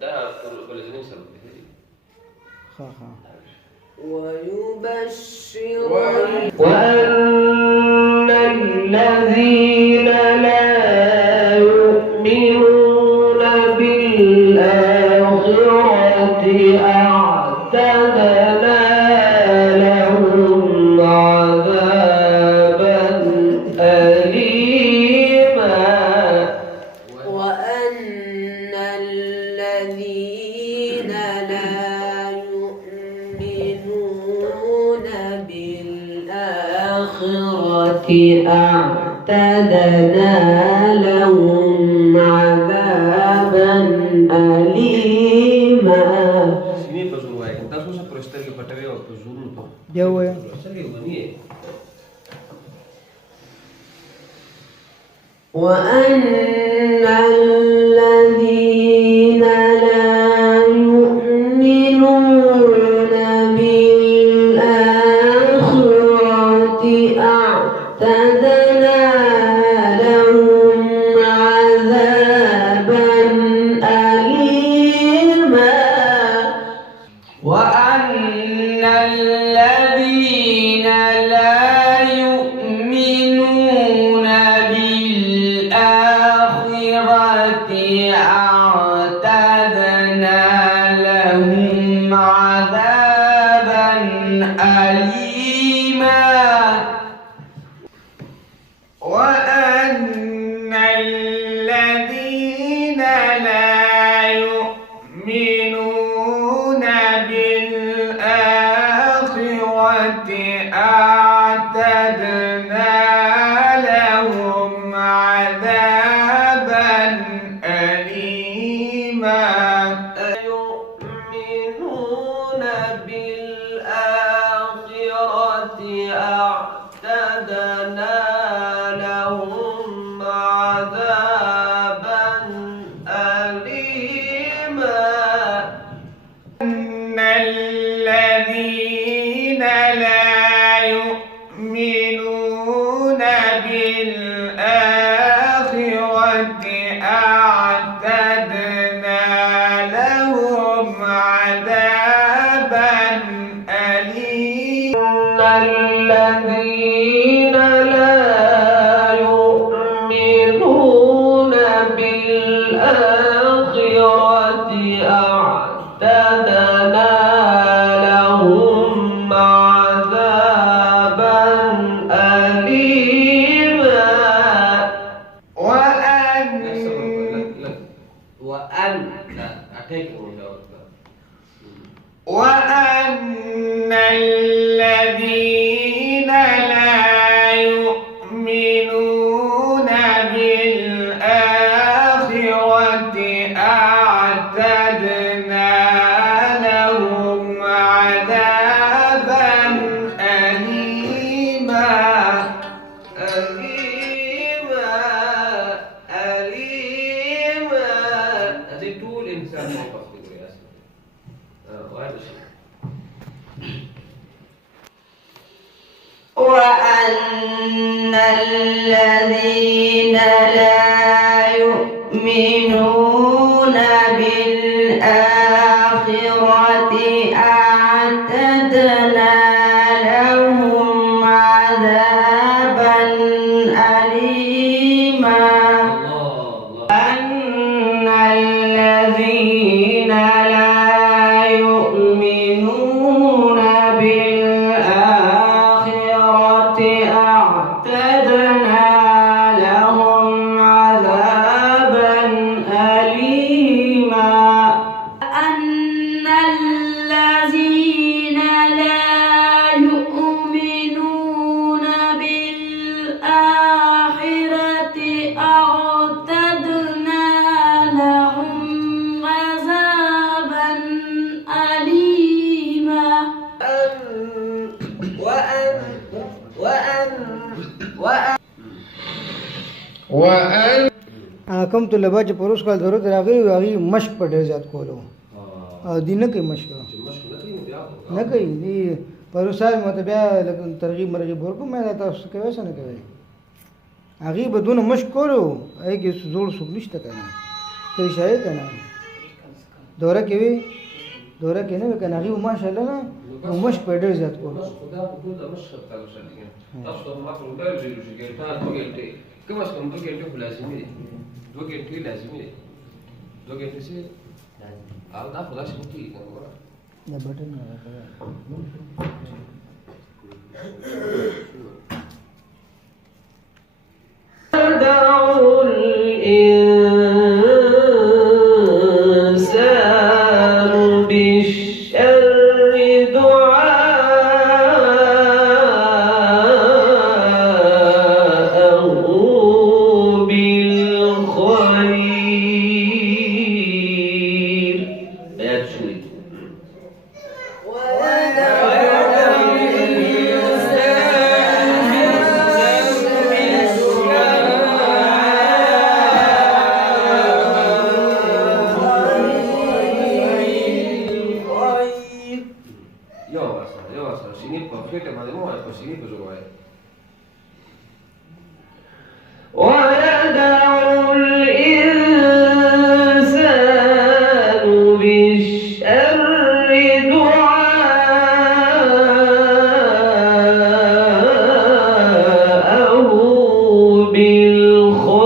دا کله ځنې سره دی ها ها ويبشر وأن الذين لا يؤمنون بالآخرة أعتدنا لهم عذابا أليما وأن الذين لا يؤمنون بالآخرة أعتدنا لهم عذابا أليما. سینې په زور وایي تاسو څه پرسترګې پټوي او په زور په بیا وایه څنګه ونی وأن الذين لا يؤمنون بالآخرة أعتدنا لهم عذابا أليما. وأن الذين لا يؤمنون بالآخرة أعتدنا لهم عذابا أليما. وأن الذين لا يؤمنون بالآخرة أعتدنا لهم عذابا أليما. يؤمنون بالآخرة أعتدنا لهم عذابا أليما. أن الذين لا يؤمنون بالآخرة أعتدنا لهم عذابا أليما. الذين لا يؤمنون بالآخرة أعتدنا لهم عذابا أليما. وأن وأن لا أعطيك وأن الذين لا يؤمنون بالآخرة أعتدنا لهم عذابا أليما. أليما. هذه طول إنسان موقف في الرئاسة وهذا الشيء وأن الذين لا يؤمنون بالآخرة أعتدنا لهم عذابا أليما. أن الذين لا يؤمنون بالآخرة أعتدنا لهم عذابا أليما. أن الذين لا يؤمنون بالآخرة أعتدنا لهم عذابا أليما. وأن کوم طلبه چې پروس کال ضرورت راغلی هغه مشق په ډېر زیات کولو او دینه کې مشق نه کوي دی پروسه مته بیا لکه ترغیب مرغیب ورکو مې تاسو کوي څه نه کوي هغه بدون مشق کولو هغه کې زوړ سوق نشته کنه ته شای کنه دوره کې وي دوره کې نه وي کنه هغه ماشاءالله نه نو مشق په ډېر زیات کول خدا په ټول د مشق تعالی سره دي تاسو ته ما په ډېر ډېر شي کې تاسو 2 غنټه کوم اس کوم 2 غنټه خو لازمي دي 2 غنټه لازمي دي 2 غنټه سي او دا خدا شي کې کومه دا بټن يدعو الإنسان بالشر دعاءه بالخير. آيات شوي. Yo vas a sini por qué te mandé moi por sini pues ouais. ويدعو الإنسان بالشر دعاءه بالخير.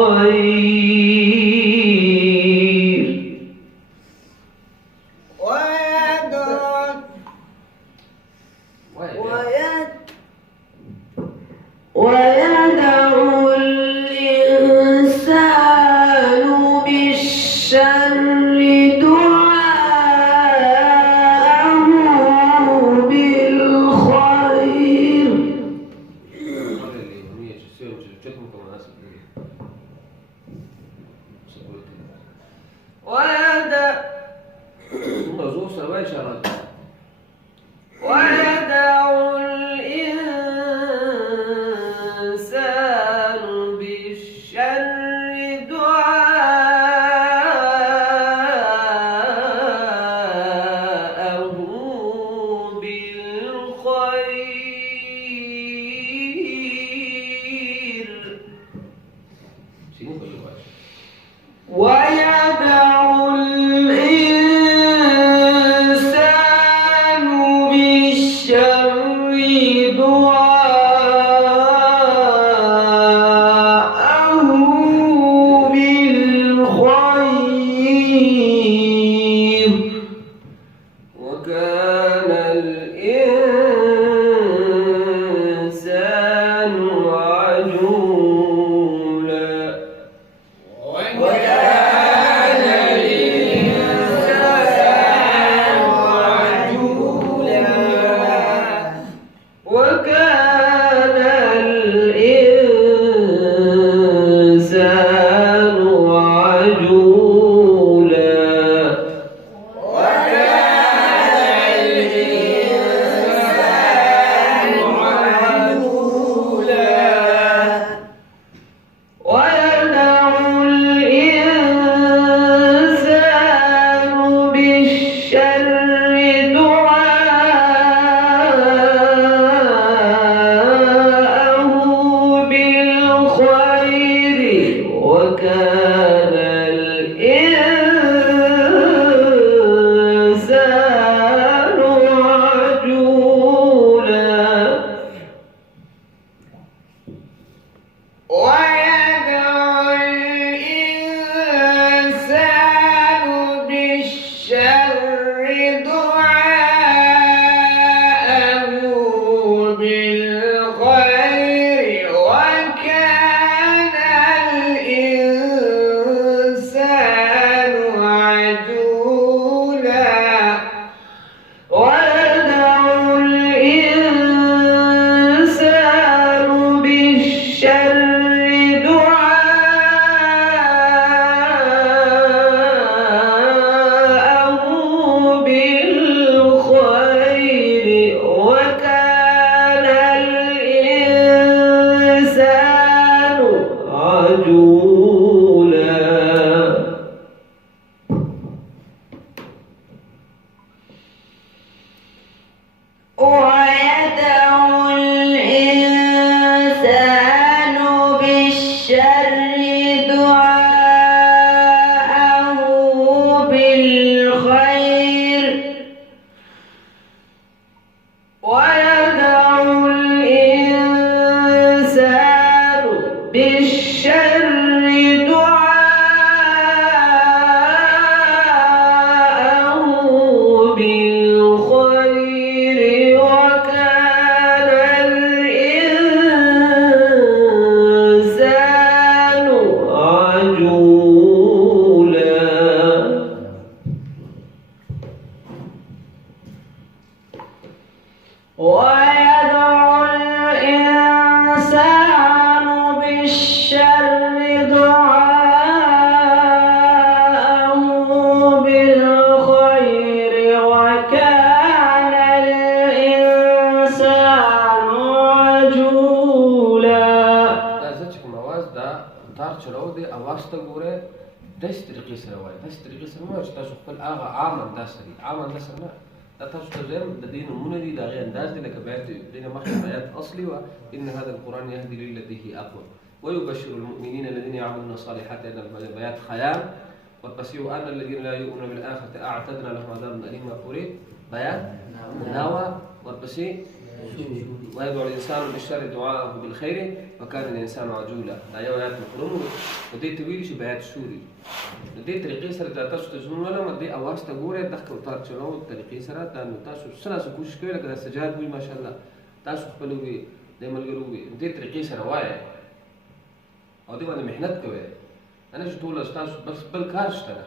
ويدعو الإنسان بالشر دعاءه بالخير. ويدعو الإنسان بالشر دعاءه بالخير. ويدعو الإنسان بالخير ويدع الإنسان بالشر دعاءه بالخير وكان الإنسان عجولا. ويدع الإنسان بالشر دعاءه بالخير وكان الإنسان عجولا. دا زه چې کوم اواز دا تار چلاو دی اواز ته ګوره داسې طریقې سره وایي داسې طریقې سره مه وایه چې تاسو خپل هغه عام انداز سره عام انداز سره نه دا تاسو ته زم د دې نمونه دي د هغې انداز دی لکه بیات دینه مخکې بیات اصلي وه ان هذا القرآن يهدي للتي هي اقوم ويبشر المؤمنين الذين يعملون الصالحات ان البيات خيال ورپسې وان الذين لا يؤمنون بالآخرة اعتدنا لهم عذابا أليما پورې بیات ناوه ورپسې ويدعو الإنسان بالشر دعاءه بالخير وكان الإنسان عجولا. دا یو آیات مقرون نو دې ته ویلي چې بیات شوري نو دې طریقې سره دا تاسو ته زموږ ولم دې اواز ته ګورئ دغه اتار چلو طریقې سره دا نو تاسو څه کوشش کوئ لکه دا سجاد وي ماشاءالله تاسو خپل وي د ملګرو وي دې طریقې سره وایئ او دې باندې محنت کوئ نه چې ټول تاسو بس بل کار شته نه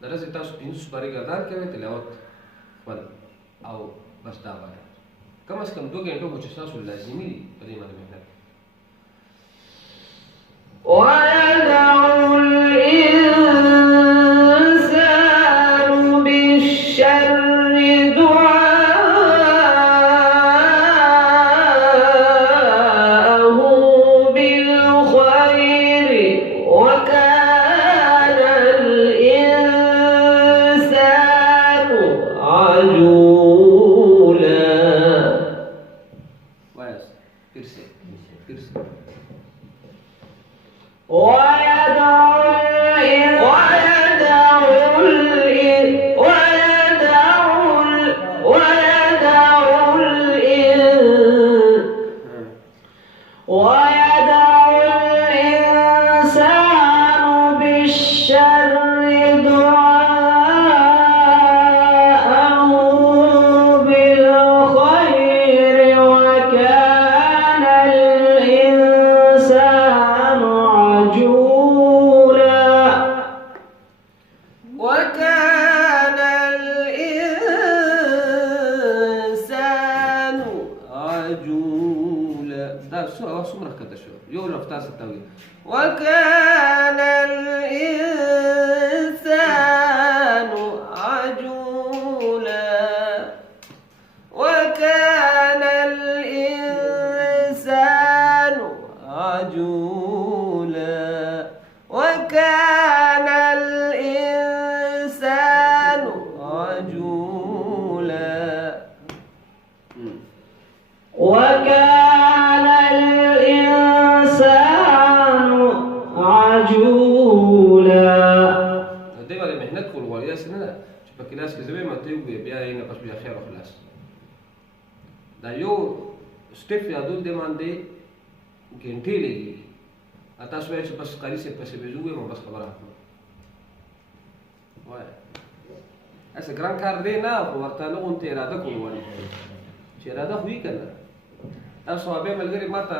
د ورځې تاسو 500 سپارې ګردان کوئ تلاوت خپل او بس دا وایئ کم از کم 2 غنټو خو چې تاسو لازمي دي په دې باندې محنت. ويدع الإنسان بالشر دعاءه بالخير وكان الإنسان عجولا. وایس پرسه ويدع الإنسان بالشر دعاءه بالخير وكان الإنسان عجولا. وكان الإنسان عجولا دا څومره ښکته شو یو رفتار سره ته وایي وكان الإنسان عجولا. وكان الإنسان عجولا وكان الإنسان عجولا وكان الإنسان عجولا. دې باندې محنت کول غواړي داسې نه ده چې په کلاس کې زه وایم ته یې ووایې بیا یې نه پس بیا خیر او خلاص دا یو سټیپ یادول دې باندې ګنټې لګي تاسو وایئ چې بس قاري صاحب پسې به زه ووایم بس خبره ختمه وایه هسه ګران کار دی نه خو ورته نه غوندې اراده کول غواړي چې اراده خو وي که نه تاسو بیا ملګري ما ته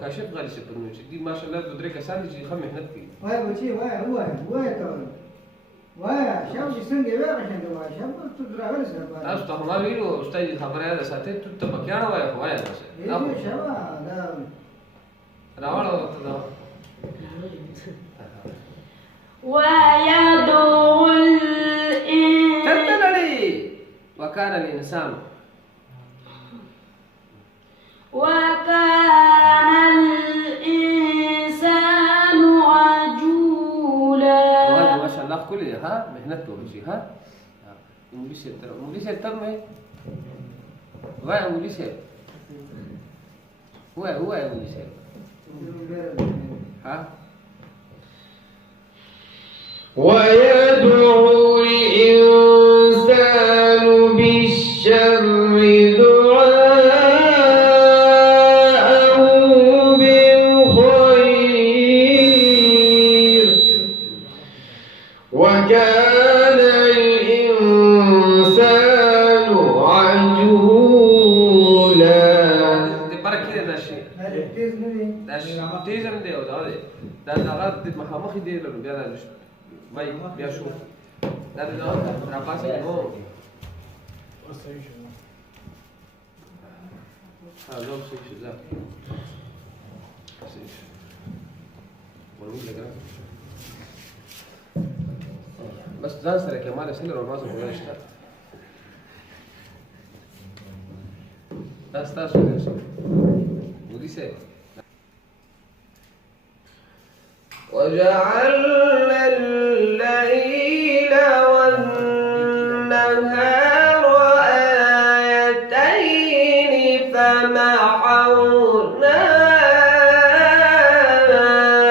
کاشف غالي صاحب ته چې دي ماشاءالله 2-3 کسان دي چې ښه محنت کوي وایه بچي وایه ووایه ته وایه شاب چې څنګه یې وایه څنګه وایه شاب ته راغلی سره تاسو ته ما ویلو استاد خبره یاد ساتي ته ته پکې نه وایه وایه تاسو دې شابه دا راوړل ورته دا ويدعو تتللي وكان الإنسان عجولا. ما شاء الله كل ها مهنته بشي ها انجليزي الترم ايه هو انجليزي هو انجليزي ها ويدعو الإنسان بالشر دعاءه بالخير وكان الإنسان عجولا. بركة ده شيء ده شيء تيجي من ده وده ده لغات محامخي دي لو بيانا ما بيشوف ده راباس إنه لو سيش لا سيش ورمي لك بس ده سر كمان سنة رماز ولا إيش ده استاش ودي سيف وجعلنا الليل والنهار آيتين فمحونا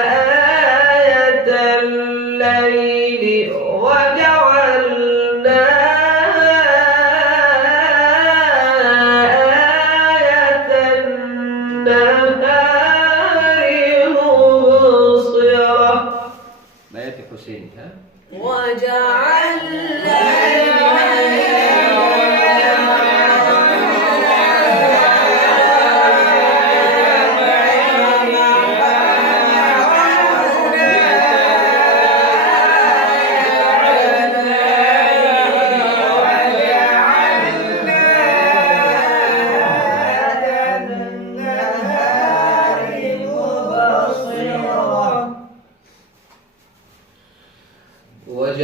آية الليل وجعلنا آية النهار مبصرة. بيات حسين ها وجعلنا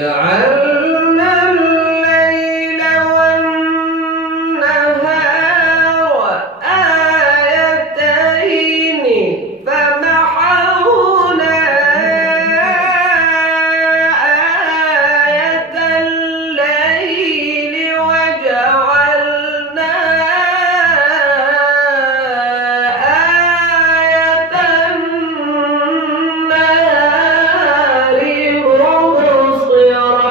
وجعلنا الليل والنهار آيتين فمحونا آية الليل وجعلنا آية النهار مبصرة.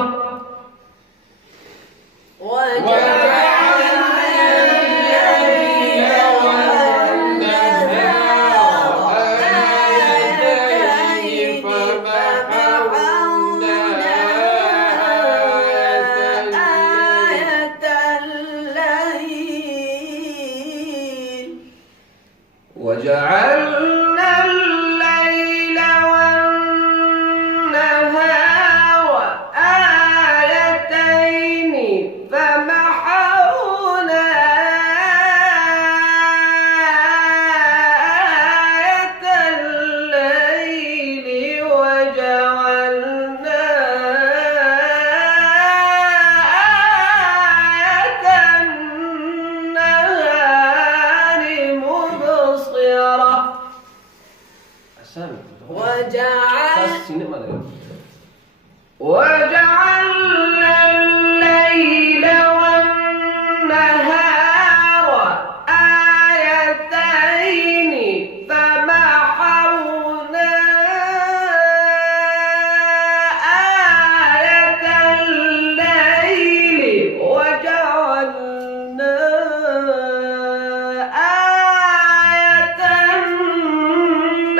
وجعلنا الليل والنهار آيتين فمحونا آية الليل وجعلنا آية النهار مبصرة. أسامي وجعلنا الليل والنهار آيتين فمحونا آية الليل وجعلنا آية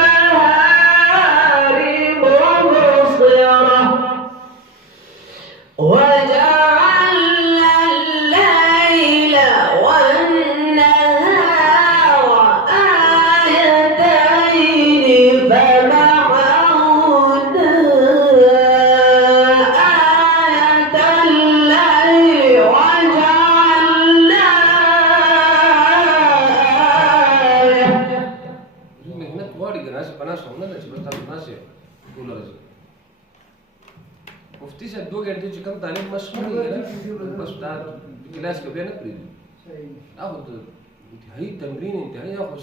النهار مبصرة. وجعلنا الليل والنهار آيتين فمحونا آية الليل وجعلنا آية هناك وارد ناس بناس هنا اللي بتاع ناس كل رزق وفتيش الدوجر دي كم تعليم مشهور بس بتاع كلاس كبير نقري اخذ هي تمرين انتهائي اخذ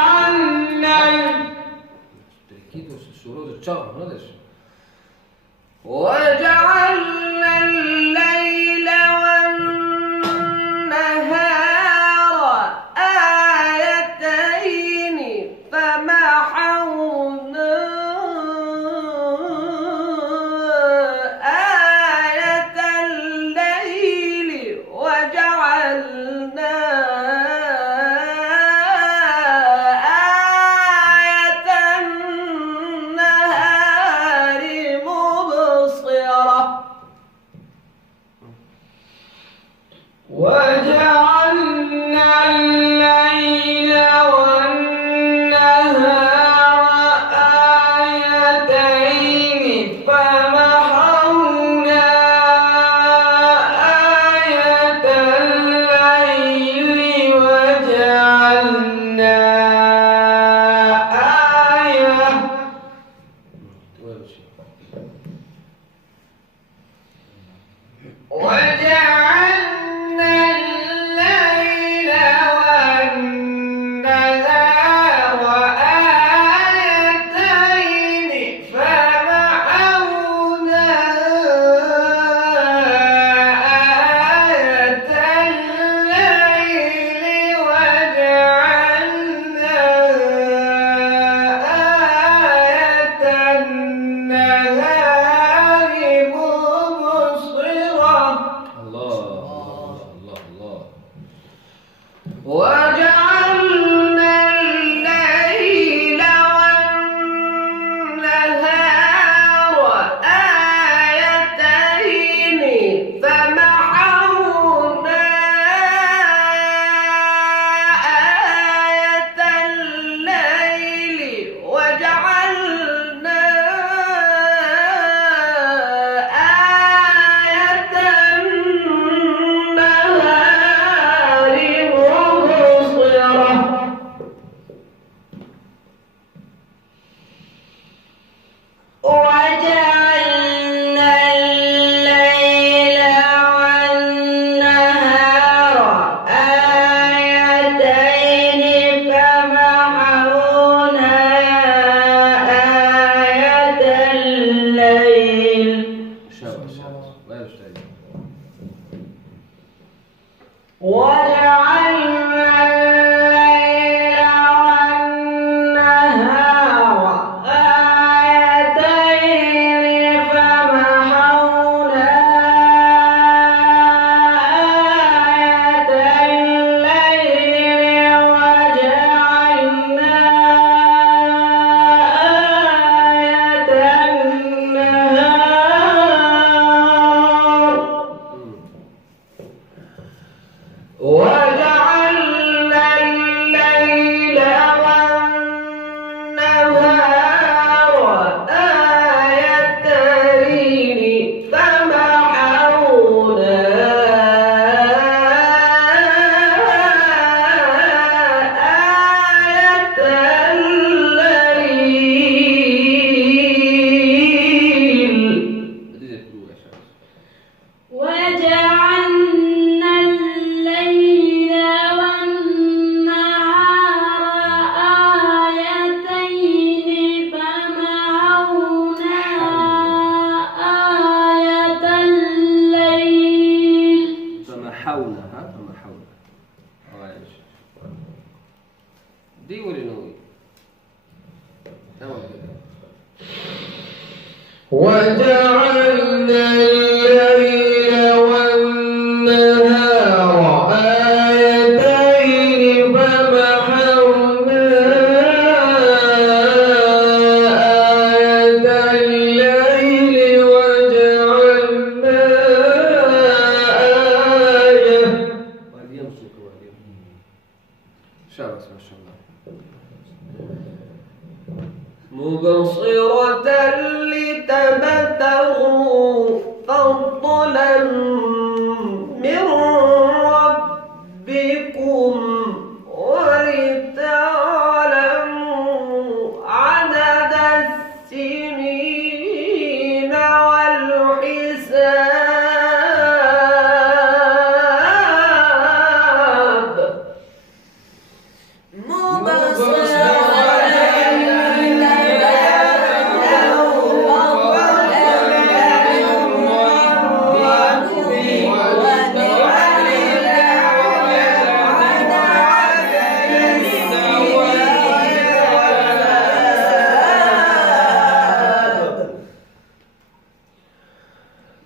وجعلنا تركيز الشروط الشهر هذا وجعلنا الليل والنهار آيتين فمحونا وجعلنا الليل والنهار آيتين فمحونا آية الليل وجعلنا آية شابس ما شاء الله مبصرة لتبتغوا فضلا من ربكم ولتعلموا عدد السنين والحساب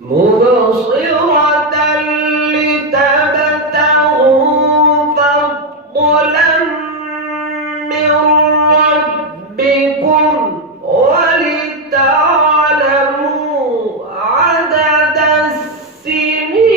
مبصرة لتبتغوا فضلا من ربكم ولتعلموا عدد السنين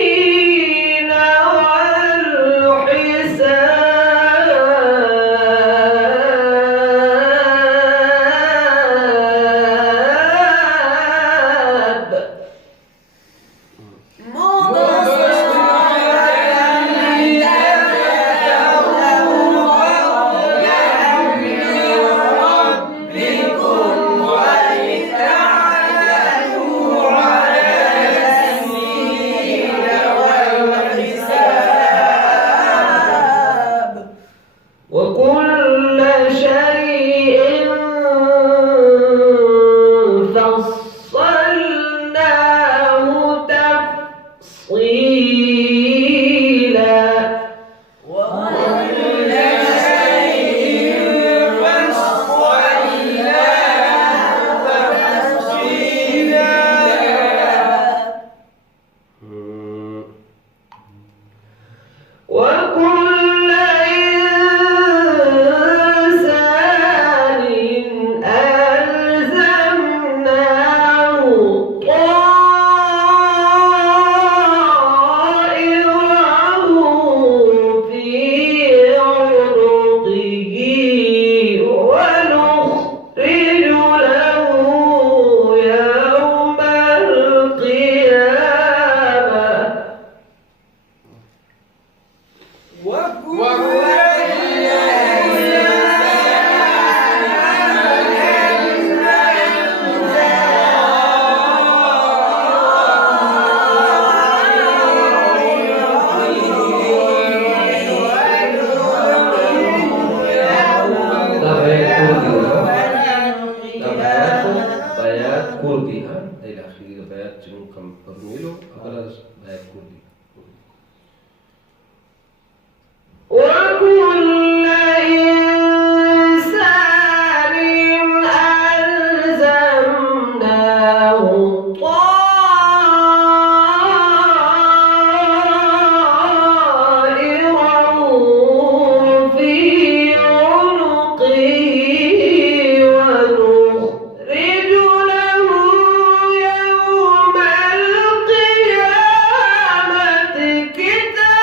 والحساب وكل شيء فصلناه تفصيلا وكل إنسان ألزمناه طائره في عنقه ونخرج له يوم القيامة بيات كردي ها إلى آخره بيات ممكن برميله أغلى بيات كردي وكل إنسان ألزمناه طائره في عنقه ونخرج له يوم القيامة كتابا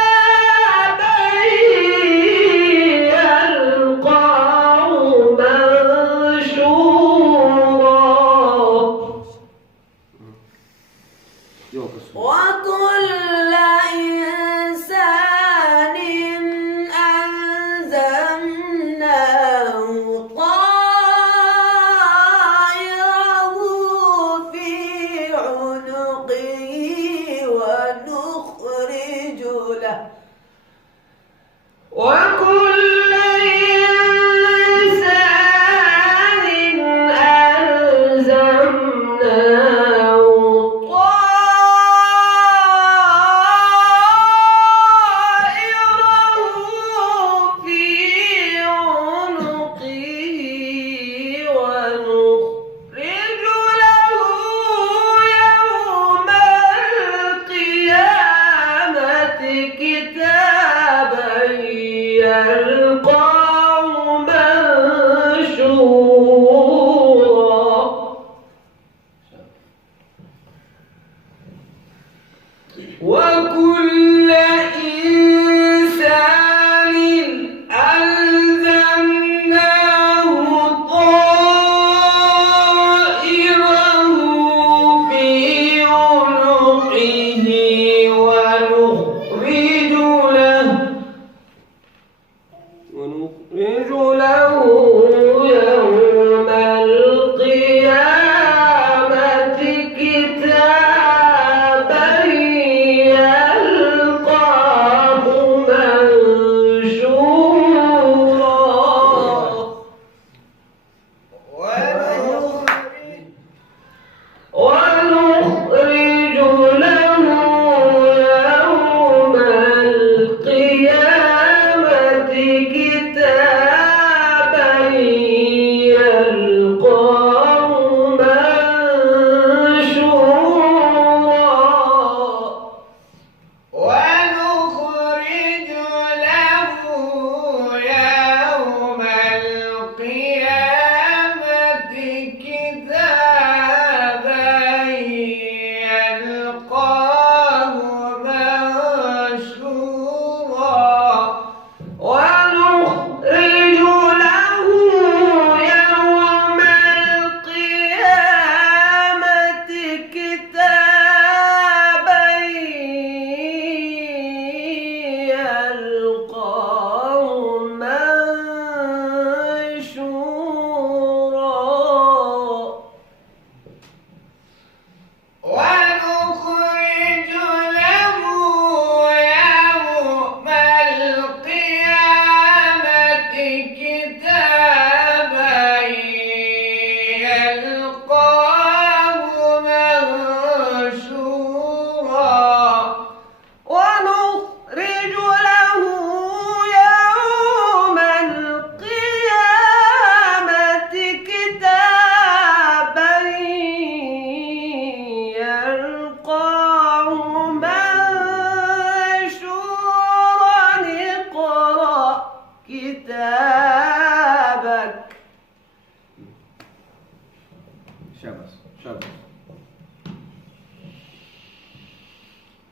شاباس شاباس.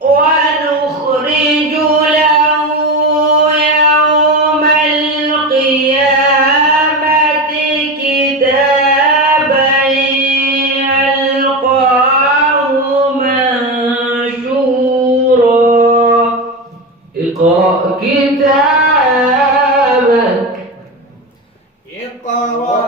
ونخرج له يوم القيامة كتابا يلقاه منشورا. اقرأ كتابك اقرأ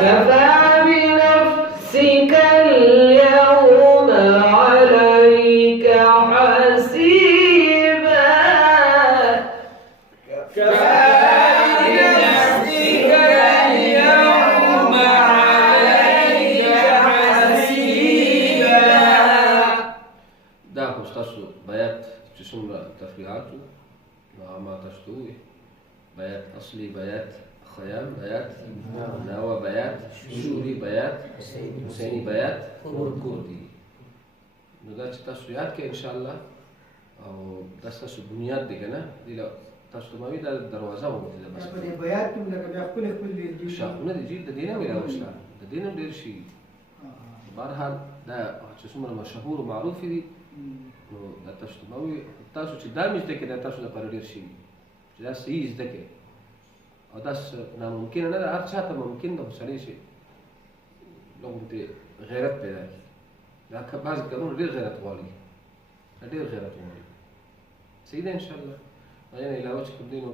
كفى بنفسك اليوم عليك حسيبا. داخل تشتو بيات تسمى تفريعاته مع ما تشتوه بيات أصلي بيات خيام بيات نوى بيات سوري بيات حسيني بيات كردي نقدر تشتويات إن شاء الله أو تشتو بنياد دي كنا دي لو تشتو ما بيدا الدروازة موجودة بس په دې بیات کې لکه بیا خپل دي شاخونه دي جيد دينا ولا وشلا دينا دير شيء بارحال دا تسمى مشهور ومعروف دي نو دا تاسو نوې تاسو چې دا مې زده کې دا تاسو لپاره ډېر شي چې دا صحیح زده کې او دا ناممکنه نه ده هر چا ته ممکن ده خو سړی شي لغونتې غیرت پیدا کړي دا بعضې کارونه ډېر غیرت غواړي ډېر غیرت غواړي صحیح ده انشاءالله هغې نه علاوه چې کوم دی نو